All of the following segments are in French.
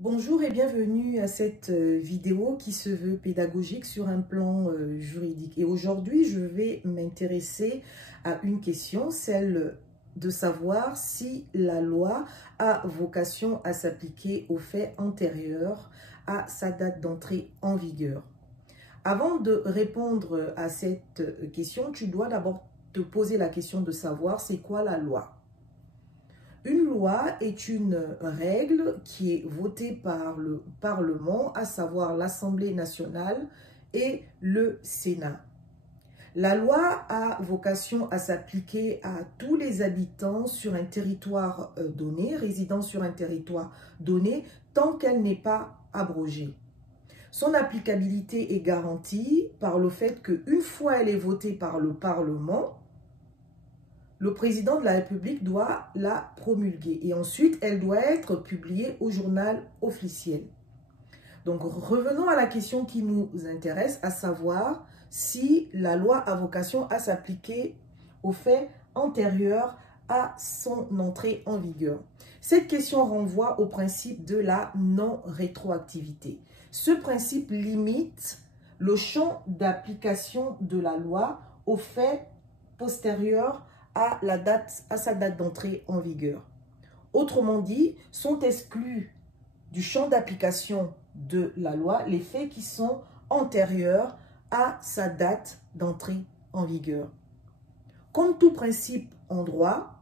Bonjour et bienvenue à cette vidéo qui se veut pédagogique sur un plan juridique. Et aujourd'hui, je vais m'intéresser à une question, celle de savoir si la loi a vocation à s'appliquer aux faits antérieurs à sa date d'entrée en vigueur. Avant de répondre à cette question, tu dois d'abord te poser la question de savoir c'est quoi la loi. Une loi est une règle qui est votée par le Parlement, à savoir l'Assemblée nationale et le Sénat. La loi a vocation à s'appliquer à tous les habitants sur un territoire donné, résidant sur un territoire donné, tant qu'elle n'est pas abrogée. Son applicabilité est garantie par le fait qu'une fois elle est votée par le Parlement, le président de la République doit la promulguer et ensuite elle doit être publiée au journal officiel. Donc revenons à la question qui nous intéresse, à savoir si la loi a vocation à s'appliquer aux faits antérieurs à son entrée en vigueur. Cette question renvoie au principe de la non-rétroactivité. Ce principe limite le champ d'application de la loi aux faits postérieurs à sa date d'entrée en vigueur. Autrement dit, sont exclus du champ d'application de la loi les faits qui sont antérieurs à sa date d'entrée en vigueur. Comme tout principe en droit,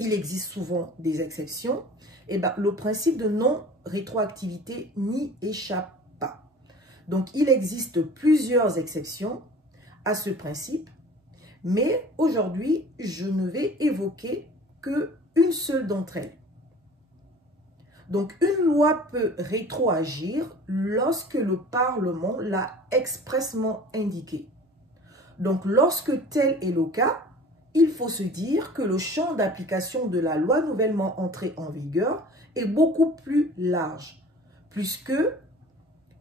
il existe souvent des exceptions, et le principe de non-rétroactivité n'y échappe pas. Donc, il existe plusieurs exceptions à ce principe, mais aujourd'hui, je ne vais évoquer qu'une seule d'entre elles. Donc, une loi peut rétroagir lorsque le Parlement l'a expressément indiqué. Donc, lorsque tel est le cas, il faut se dire que le champ d'application de la loi nouvellement entrée en vigueur est beaucoup plus large, puisque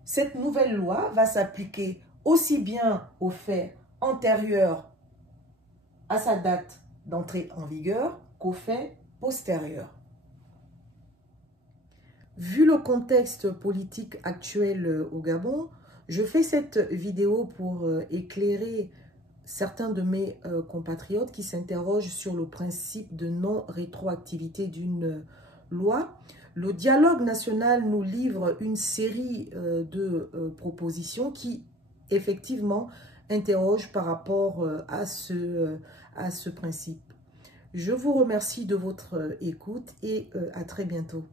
cette nouvelle loi va s'appliquer aussi bien aux faits antérieurs à sa date d'entrée en vigueur qu'aux faits postérieurs. Vu le contexte politique actuel au Gabon, je fais cette vidéo pour éclairer certains de mes compatriotes qui s'interrogent sur le principe de non-rétroactivité d'une loi. Le dialogue national nous livre une série de propositions qui, effectivement, interrogent par rapport à ce principe. Je vous remercie de votre écoute et à très bientôt.